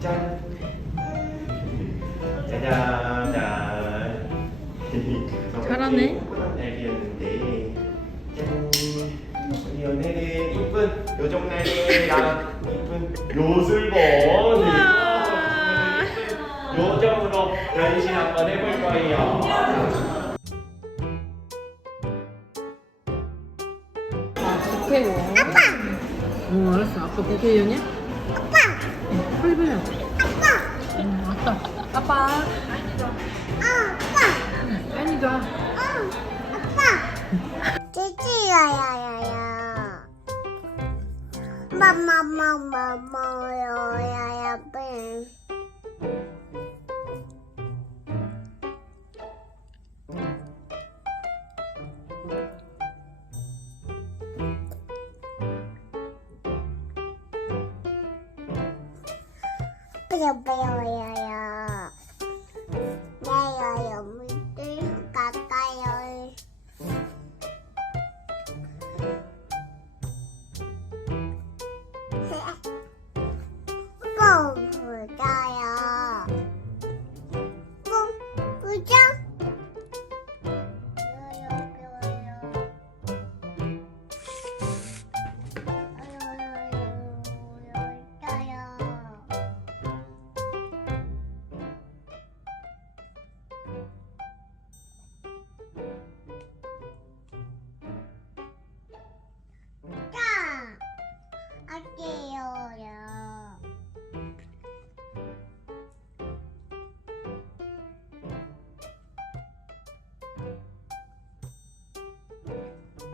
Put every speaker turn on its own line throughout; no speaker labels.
짠. 짜잔, 짠.
잘하네.
날이었는데, 짠. 우리 오늘은 이쁜 요정 날이랑 이쁜 요술본
우와.
요정으로 변신 한번 해볼 거예요.
아, 국회의원. 아빠! 응, 알았어. 아빠 국회의원이야? 아빠! 빨리. 아빠! 응, 왔다. 아빠!
뼈뼈야야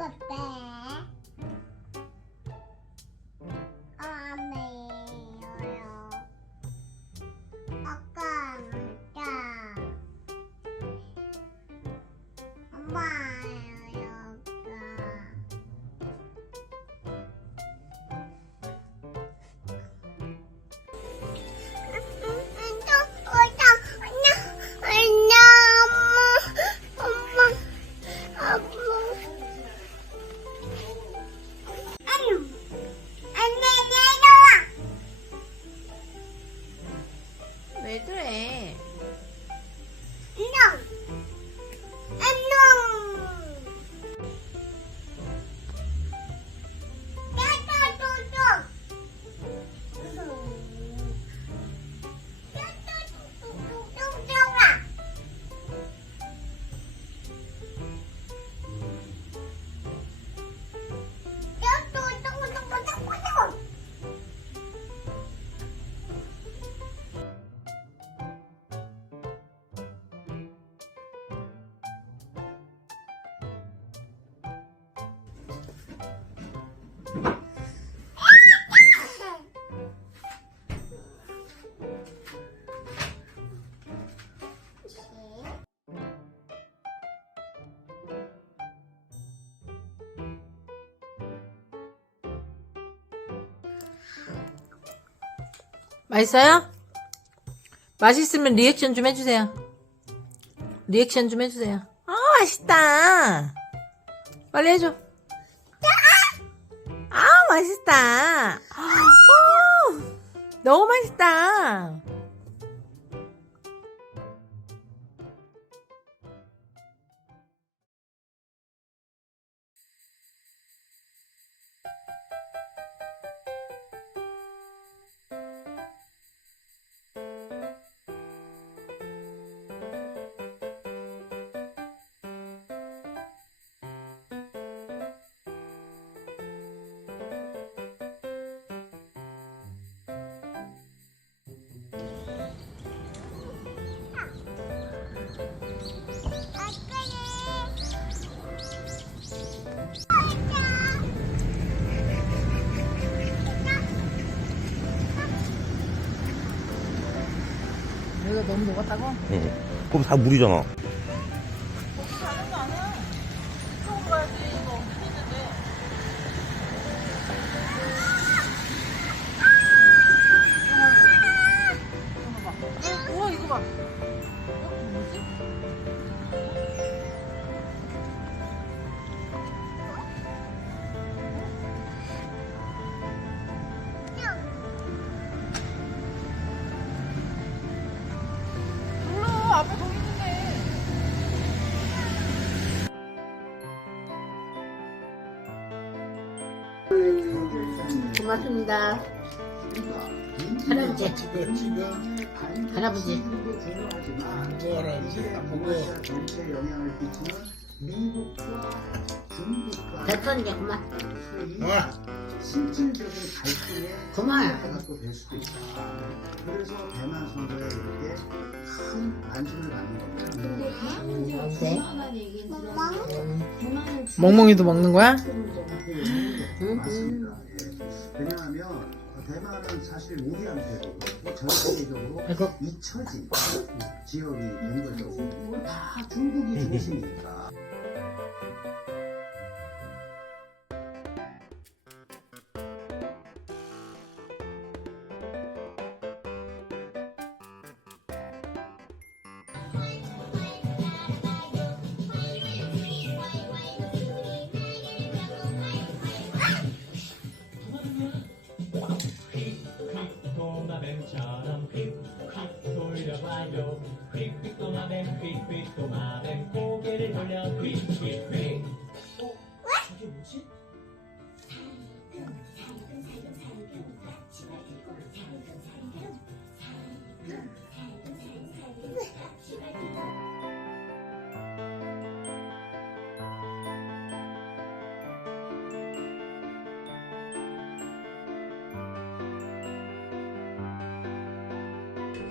Bye-bye. 맛있어요? 맛있으면 리액션 좀 해주세요. 리액션 좀 해주세요. 아, 맛있다. 빨리 해줘. 아, 맛있다. 어, 너무 맛있다. 여기가 너무 녹았다고?
응. 그럼 다 물이잖아.
우와, 이거 봐. 고맙습니다. 할아버지. 할아버지. 됐어 이제 그만.
실질적인 갈등의
그만.
해가 또될 수도 있다. 그래서 대만 선거에 이렇게 큰 관심을 갖는 겁니다.
네.
멍멍이도 먹는 거야?
맞습니다. 예. 왜냐하면 대만은 사실 우리한테도 전 세계적으로
아이고.
잊혀진 지역이 된 거죠. 다 중국이 중심이니까.
도마뱀처럼 휙휙 돌려봐요 휙휙 도마뱀 휙휙 도마뱀 고개를 돌려 휙휙휙 어? 저게 뭐지?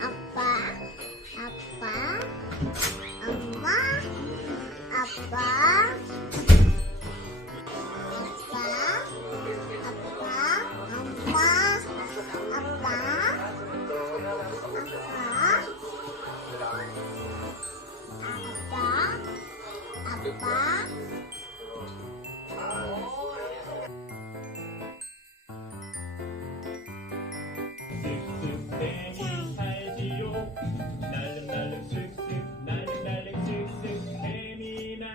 아빠, 아빠, 엄마, 아빠,